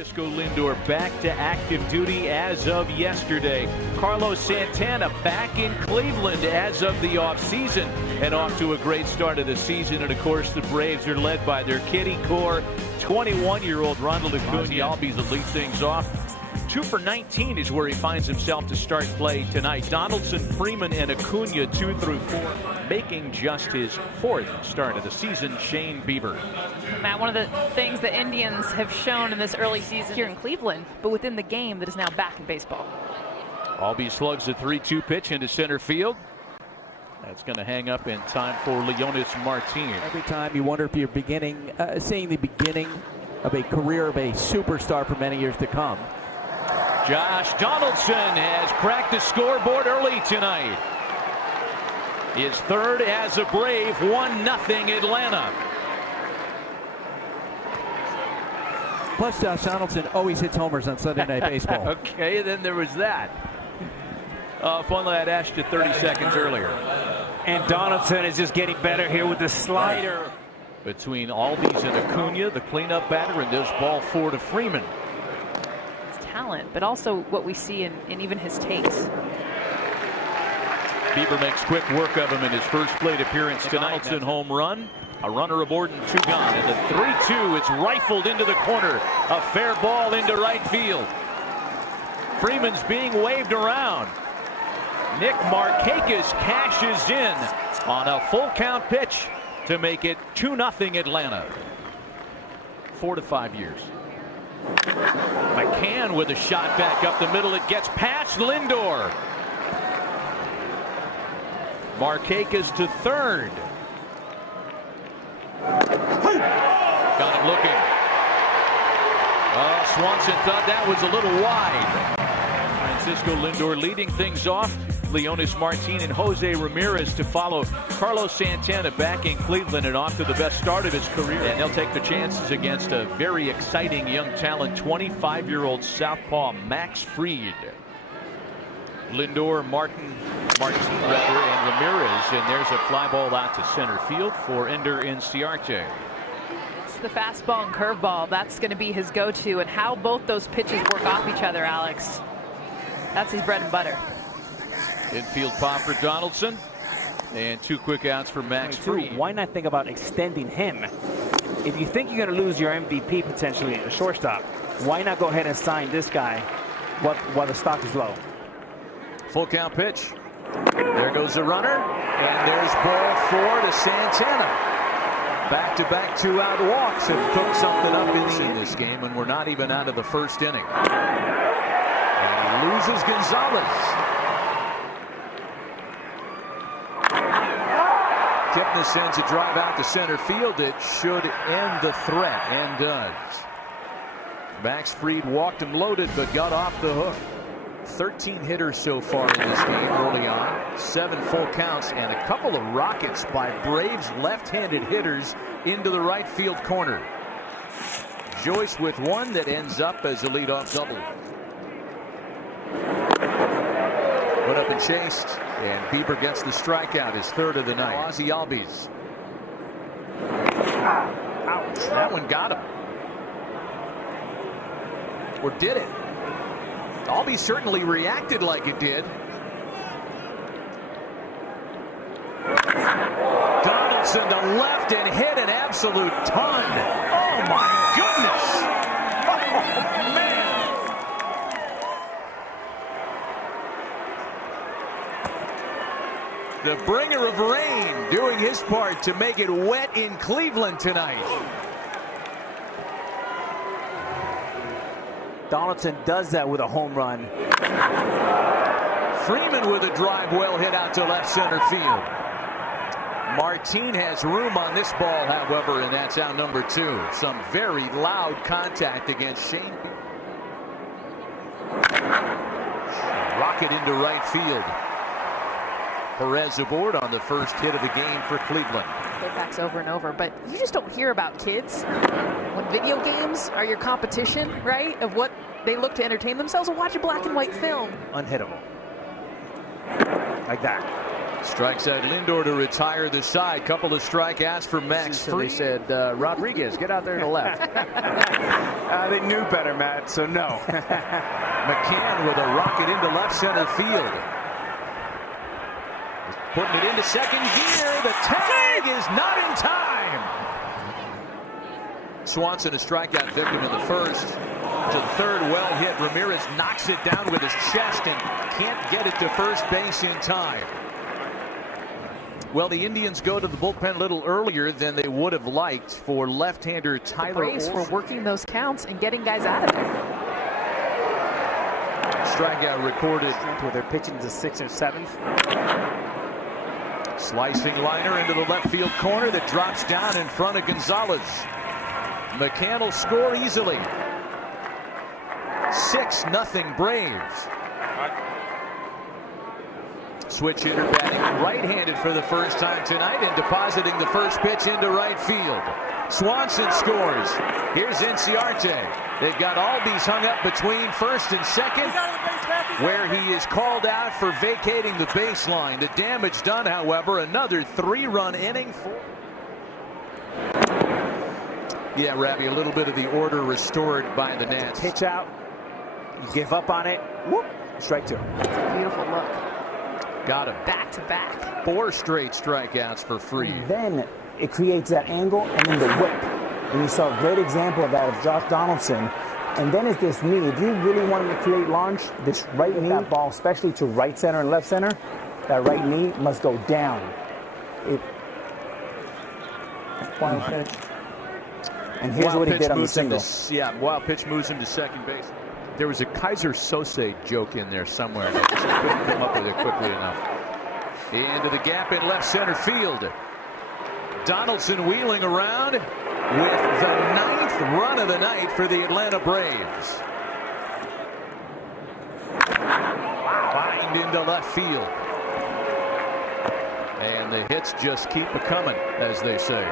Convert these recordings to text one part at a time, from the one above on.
Francisco Lindor back to active duty as of yesterday. Carlos Santana back in Cleveland as of the offseason and off to a great start of the season. And of course, the Braves are led by their kitty core, 21-year-old Ronald Acuna. Albies will lead things off. 2 for 19 is where he finds himself to start play tonight. Donaldson, Freeman, and Acuna 2 through 4. Making just his 4th start of the season, Shane Bieber. Matt, one of the things the Indians have shown in this early season here in Cleveland, but within the game that is now back in baseball. Albie slugs a 3-2 pitch into center field. That's going to hang up in time for Leonis Martin. Every time you wonder if you're seeing the beginning of a career of a superstar for many years to come. Josh Donaldson has cracked the scoreboard early tonight. His 3rd as a Brave, 1-0 Atlanta. Plus, Josh Donaldson always hits homers on Sunday Night Baseball. Okay, then there was that. If only I'd asked you 30 seconds earlier. And Donaldson is just getting better here with the slider. Between Albies and Acuna, the cleanup batter, and this ball 4 to Freeman. Talent, but also what we see in even his takes. Bieber makes quick work of him in his first plate appearance tonight. Donaldson home run, a runner aboard and 2 gone, and the 3-2, it's rifled into the corner, a fair ball into right field. Freeman's being waved around. Nick Markakis cashes in on a full count pitch to make it 2-0 Atlanta. 4 to 5 years. McCann with a shot back up the middle. It gets past Lindor. Markakis to 3rd. Got him looking. Swanson thought that was a little wide. Francisco Lindor leading things off. Leonis Martin and Jose Ramirez to follow. Carlos Santana back in Cleveland and off to the best start of his career. And they'll take their chances against a very exciting young talent, 25-year-old southpaw Max Fried. Lindor, Martin and Ramirez, and there's a fly ball out to center field for Ender Inciarte. It's the fastball and curveball. That's going to be his go-to, and how both those pitches work off each other, Alex. That's his bread and butter. Infield pop for Donaldson, and 2 quick outs for Max Fried. Why not think about extending him? If you think you're going to lose your MVP potentially at the shortstop, why not go ahead and sign this guy while the stock is low? Full count pitch. There goes the runner, and there's ball 4 to Santana. Back-to-back 2-out walks have cooked something up in this game, and we're not even out of the 1st inning. And he loses Gonzalez. Kipnis sends a drive out to center field. It should end the threat, and does. Max Fried walked and loaded, but got off the hook. 13 hitters so far in this game early on. 7 full counts, and a couple of rockets by Braves left-handed hitters into the right field corner. Joyce with 1 that ends up as a leadoff double. Put up and chased, and Bieber gets the strikeout, his 3rd of the night. Ozzie Albies. Ouch, that one got him. Or did it? Albies certainly reacted like it did. Donaldson to left and hit an absolute ton. Oh my goodness. Oh, man. The bringer of rain doing his part to make it wet in Cleveland tonight. Donaldson does that with a home run. Freeman with a drive well hit out to left center field. Martin has room on this ball, however, and that's out number 2. Some very loud contact against Shane. Rocket into right field. Perez aboard on the first hit of the game for Cleveland. Putbacks over and over, but you just don't hear about kids when video games are your competition, right? Of what they look to entertain themselves. Well, watch a black and white film. Unhittable. Like that. Strikes out Lindor to retire the side. Couple of strikeouts for Max So they Fried. said, Rodriguez, get out there to the left. They knew better, Matt, so no. McCann with a rocket into left center field. Putting it into second gear. The tag is not in time. Swanson a strikeout victim in the first. To third, well hit. Ramirez knocks it down with his chest and can't get it to first base in time. Well, the Indians go to the bullpen a little earlier than they would have liked for left-hander Tyler. Braves were working those counts and getting guys out of there. Strikeout recorded. Where they're pitching to 6th or 7th. Slicing liner into the left field corner that drops down in front of Gonzalez. McCann will score easily. 6-0 Braves. Switch hitter batting right-handed for the first time tonight and depositing the first pitch into right field. Swanson scores. Here's Inciarte. They've got Albies hung up between first and second, where he is called out for vacating the baseline. The damage done, however, another 3-run inning. Yeah, Ravi, a little bit of the order restored by the Nats. Pitch out. You give up on it. Whoop. Strike 2. It's a beautiful look. Got him. Back to back. 4 straight strikeouts for Fried. Then it creates that angle and then the whip. And you saw a great example of that of Josh Donaldson. And then it's this knee. If you really want him to create launch, this right knee, that ball, especially to right center and left center, that right knee must go down. Final pitch. And here's what he did on the single. Wild pitch moves him to second base. There was a Kaiser Sose joke in there somewhere. I just couldn't come up with it quickly enough. Into the gap in left center field. Donaldson wheeling around with the 9th run of the night for the Atlanta Braves. Lined into left field. And the hits just keep a-coming, as they say.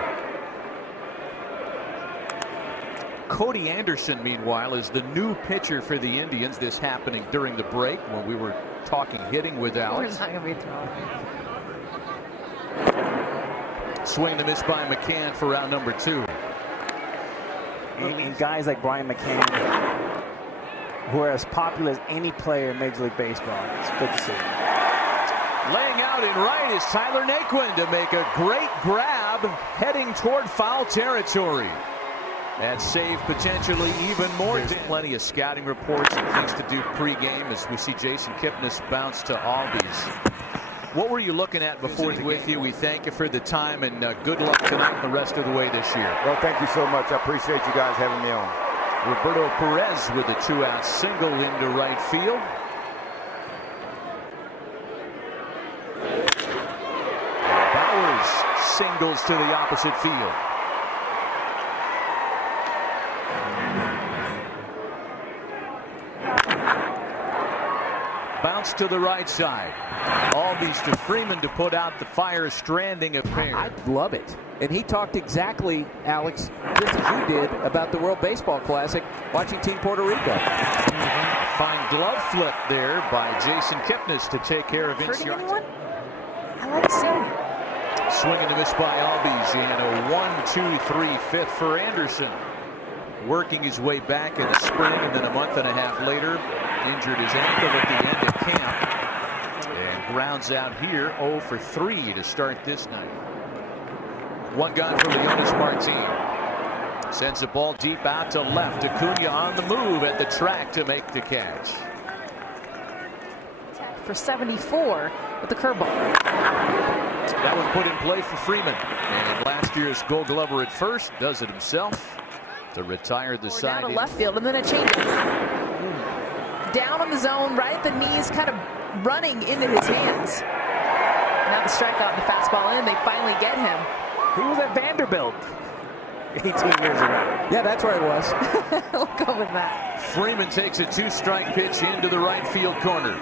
Cody Anderson, meanwhile, is the new pitcher for the Indians. This happening during the break when we were talking hitting with Alex. Not gonna be thrown. Swing and a miss by McCann for round number 2. And guys like Brian McCann, who are as popular as any player in Major League Baseball. It's good to see. Laying out in right is Tyler Naquin to make a great grab heading toward foul territory. That save potentially even more. There's plenty of scouting reports and things to do pregame as we see Jason Kipnis bounce to Albies. What were you looking at before the with you? We thank you for the time and good luck tonight the rest of the way this year. Well, thank you so much. I appreciate you guys having me on. Roberto Perez with a 2-out single into right field. Bowers singles to the opposite field. Bounce to the right side. Albies to Freeman to put out the fire, stranding a pair. I love it. And he talked exactly, Alex, just as you did about the World Baseball Classic, watching Team Puerto Rico. Fine glove flip there by Jason Kipnis to take care of Hurting Inciarte. anyone? I like seeing it. Swing and a miss by Albies, and a 1-2-3-5 for Anderson. Working his way back in the spring, and then a month and a half later, injured his ankle at the end of camp. And grounds out here 0 for 3 to start this night. One gone for Leonis Martin. Sends the ball deep out to left. Acuna on the move at the track to make the catch. For 74 with the curveball. That one put in play for Freeman. And last year's Gold Glover at first does it himself to retire the side. Down to left field, and then it changes. Down on the zone, right at the knees, kind of running into his hands. Now the strikeout and the fastball in. They finally get him. He was at Vanderbilt 18 years ago. Yeah, that's where it was. We'll go with that. Freeman takes a 2-strike pitch into the right field corner.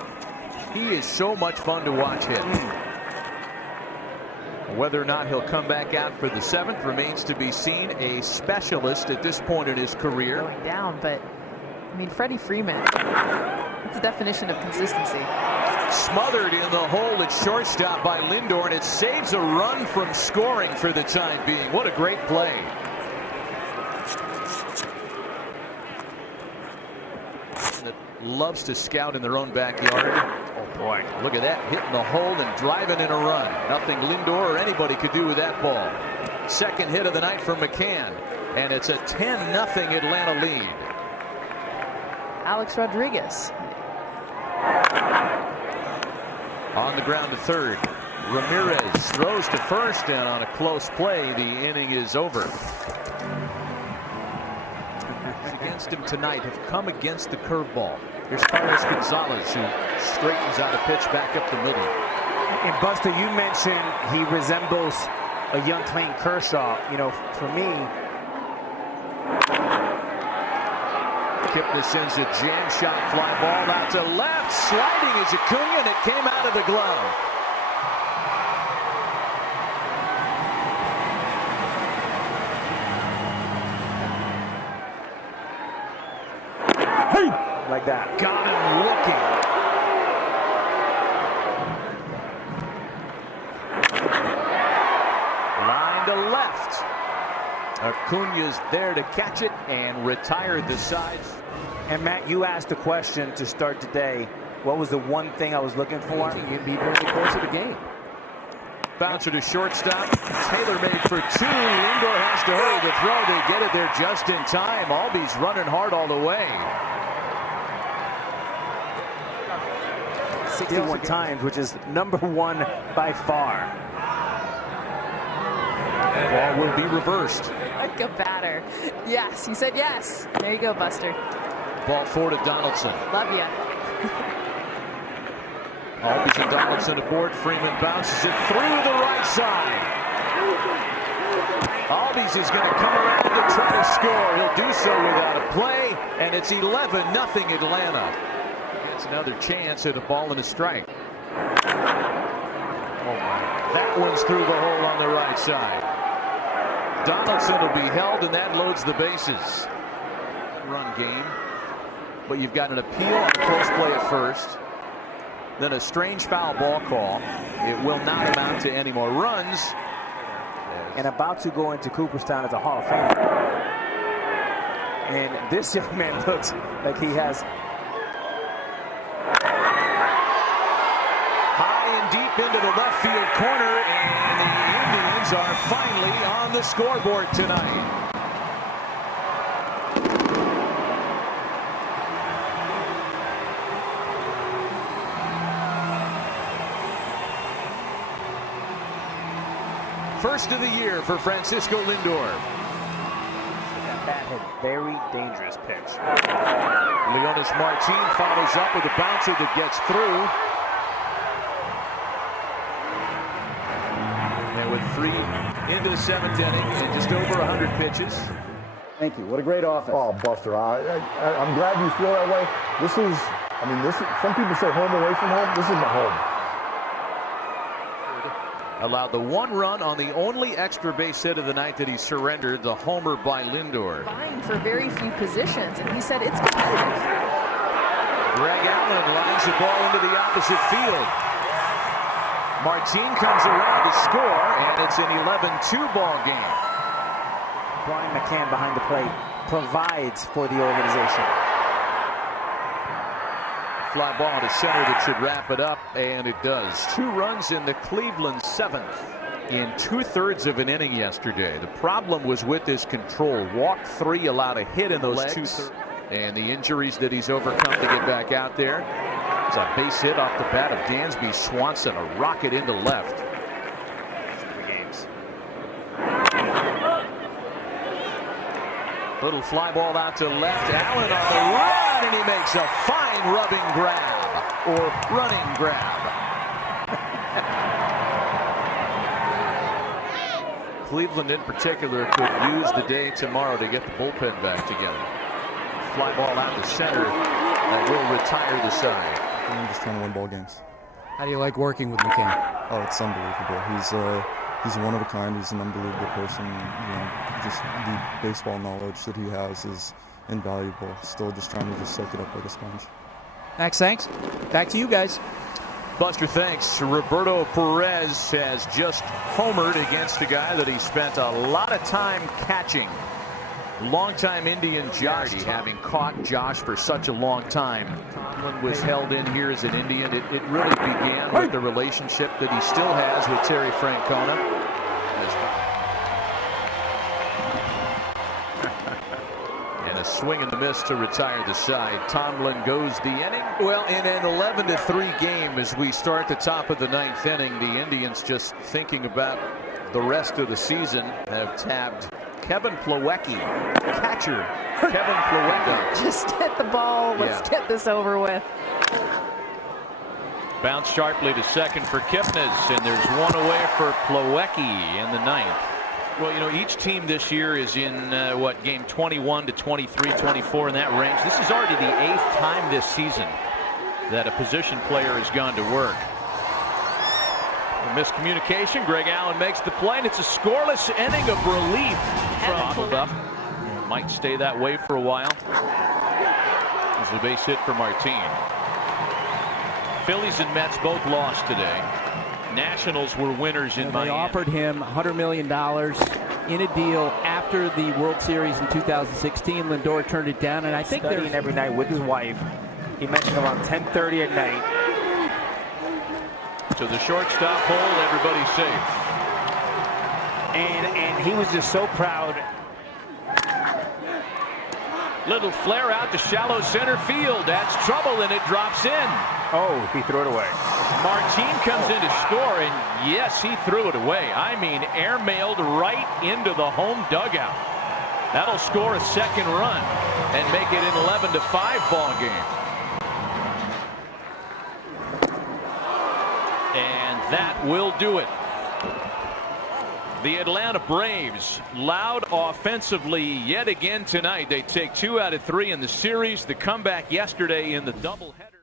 He is so much fun to watch hit. Whether or not he'll come back out for the 7th remains to be seen. A specialist at this point in his career. Going down, but I mean, Freddie Freeman, that's the definition of consistency. Smothered in the hole at shortstop by Lindor, and it saves a run from scoring for the time being. What a great play. That loves to scout in their own backyard. Oh boy, look at that, hitting the hole and driving in a run. Nothing Lindor or anybody could do with that ball. Second hit of the night for McCann, and it's a 10-0 Atlanta lead. Alex Rodriguez. On the ground to third. Ramirez throws to first, and on a close play, the inning is over. Against him tonight have come against the curveball. Here's Carlos Gonzalez, who straightens out a pitch back up the middle. And Buster, you mentioned he resembles a young Clayton Kershaw. You know, for me, Kipnis sends a jam shot fly ball out to left. Sliding is Acuna, and it came out of the glove. like that. Got him looking. Line to left. Acuna's there to catch it and retired the sides. And Matt, you asked the question to start today. What was the one thing I was looking for? You'd be during the course of the game. Bouncer to shortstop. Taylor made for two. Lindor has to hurry the throw. They get it there just in time. Albies running hard all the way. 61 times, which is #1 by far. Ball will be reversed. Like a batter. Yes, he said yes. There you go, Buster. Ball 4 to Donaldson. Love ya. Albies and Donaldson aboard. Freeman bounces it through the right side. Albies is going to come around to try to score. He'll do so without a play, and it's 11-0 Atlanta. Gets another chance at a ball and a strike. Oh my. That one's through the hole on the right side. Donaldson will be held, and that loads the bases. Run game. But you've got an appeal on a close play at first. Then a strange foul ball call. It will not amount to any more runs. And about to go into Cooperstown as a Hall of Famer. And this young man looks like he has high and deep into the left field corner, and the Indians are finally on the scoreboard tonight. First of the year for Francisco Lindor. that had very dangerous pitch. Leonis Martin follows up with a bouncer that gets through. And with 3 into the 7th inning and just over 100 pitches. Thank you. What a great offense. Oh, Buster, I'm glad you feel that way. This is, some people say home away from home. This is my home. Allowed the 1 run on the only extra base hit of the night that he surrendered, the homer by Lindor. Vying for very few positions, and he said it's competitive. Greg Allen lines the ball into the opposite field. Martin comes around to score, and it's an 11-2 ball game. Brian McCann behind the plate provides for the organization. Fly ball to center that should wrap it up, and it does. 2 runs in the Cleveland 7th in 2/3 of an inning yesterday. The problem was with his control. Walked 3, allowed a hit in those 2/3, and the injuries that he's overcome to get back out there. It's a base hit off the bat of Dansby Swanson, a rocket into left. 3 games. Little fly ball out to left. Allen on the run, and he makes a fine rubbing grab, or running grab. Cleveland in particular could use the day tomorrow to get the bullpen back together. Fly ball out to center that will retire the side. I'm just trying to win ball games. How do you like working with McCann? Oh, it's unbelievable. He's one of a kind. He's an unbelievable person. Just the baseball knowledge that he has is invaluable. Still just trying to just soak it up like a sponge. Max, thanks. Back to you guys. Buster, thanks. Roberto Perez has just homered against a guy that he spent a lot of time catching. Longtime Indian Josh, having caught Josh for such a long time. Tomlin was held in here as an Indian. It really began with the relationship that he still has with Terry Francona. And a swing and a miss to retire the side. Tomlin goes the inning. Well, in an 11-3 game as we start the top of the 9th inning, the Indians just thinking about the rest of the season have tabbed Kevin Plawecki, catcher Kevin Plawecki. Just hit the ball. Let's get this over with. Bounce sharply to second for Kipnis, and there's one away for Plawecki in the 9th. Well, you know, each team this year is in game 21 to 23, 24 in that range. This is already the 8th time this season that a position player has gone to work. A miscommunication. Greg Allen makes the play, and it's a scoreless inning of relief. Bottled up. Might stay that way for a while. There's a base hit for Martin. Phillies and Mets both lost today. Nationals were winners in Miami. They offered him $100 million in a deal after the World Series in 2016. Lindor turned it down, and I think Studying every night with his wife. He mentioned around 10:30 at night. To the shortstop hole, everybody's safe. And he was just so proud. Little flare out to shallow center field. That's trouble, and it drops in. Oh, he threw it away. Martin comes in to score, and yes, he threw it away. I mean, airmailed right into the home dugout. That'll score a second run and make it an 11-5 ball game. And that will do it. The Atlanta Braves, loud offensively yet again tonight. They take 2 out of 3 in the series. The comeback yesterday in the doubleheader.